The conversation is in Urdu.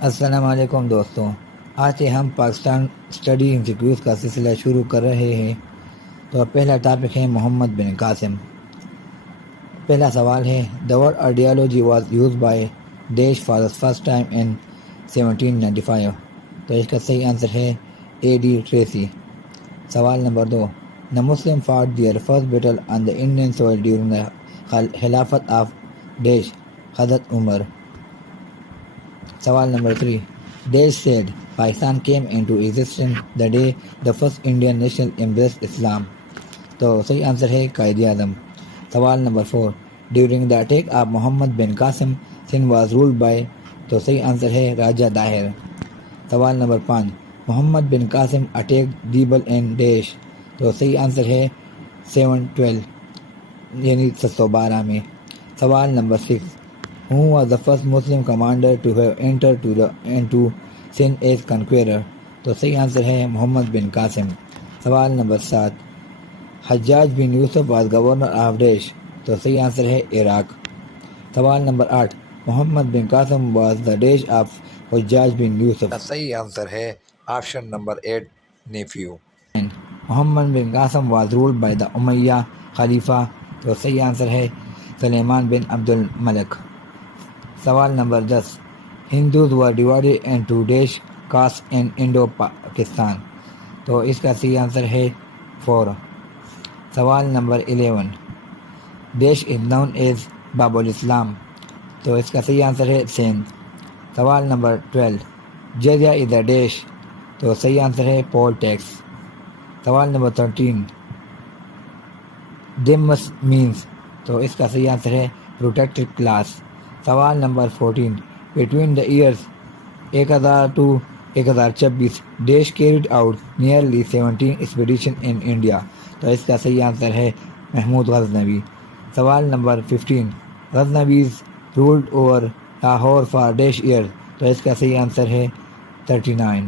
السلام علیکم دوستوں، آج سے ہم پاکستان اسٹڈی انسٹیٹیوٹ کا سلسلہ شروع کر رہے ہیں۔ تو پہلا ٹاپک ہے محمد بن قاسم۔ پہلا سوال ہے The word ideology was used by دیش for the first time in 1795۔ تو اس کا صحیح آنسر ہے A.D. ٹریسی۔ سوال number 2 The Muslim fought their first battle on the Indian soil during the خلافت of دیش حضرت عمر۔ سوال number 3 Desh said Pakistan came into existence the day the first Indian nation embraced Islam۔ تو صحیح آنسر ہے قائد اعظم۔ سوال number 4 During the attack of Muhammad bin Qasim Sindh was ruled by۔ تو صحیح آنسر ہے راجہ داہر۔ سوال نمبر 5 Muhammad bin Qasim attack Debal and this. تو صحیح آنسر ہے 712 یعنی 712 میں۔ سوال number 6 Who was the first Muslim commander to have entered into Sindh as conqueror؟ تو صحیح آنسر ہے محمد بن قاسم۔ سوال نمبر 7 Hajjaj bin Yusuf was governor of دیش۔ تو صحیح آنسر ہے عراق۔ سوال نمبر 8 محمد بن قاسم was the دیش of حجاج بن یوسف۔ صحیح آنسر ہے آپشن نمبر 8 nephew. Muhammad bin Qasim was ruled by the Umayya خلیفہ۔ تو صحیح آنسر ہے سلیمان بن عبد الملک۔ سوال number 10 Hindus were divided into دیش کاسٹ in انڈو-پاکستان۔ تو اس کا صحیح آنسر ہے 4۔ سوال نمبر 11 دیش is known as باب الاسلام۔ تو اس کا صحیح آنسر ہے سندھ۔ سوال نمبر 12 جزیہ از a دیش۔ تو صحیح آنسر ہے پول ٹیکس۔ سوال نمبر 13 دمس مینس۔ تو اس کا صحیح آنسر ہے پروٹیکٹڈ کلاس۔ سوال نمبر 14 between the years 1000 to 1026 this carried out nearly 17 expedition in India. تو اس کا صحیح آنسر ہے محمود غزنوی۔ سوال نمبر 15 Ghaznavis ruled over Lahore for this year. تو اس کا صحیح آنسر ہے 39۔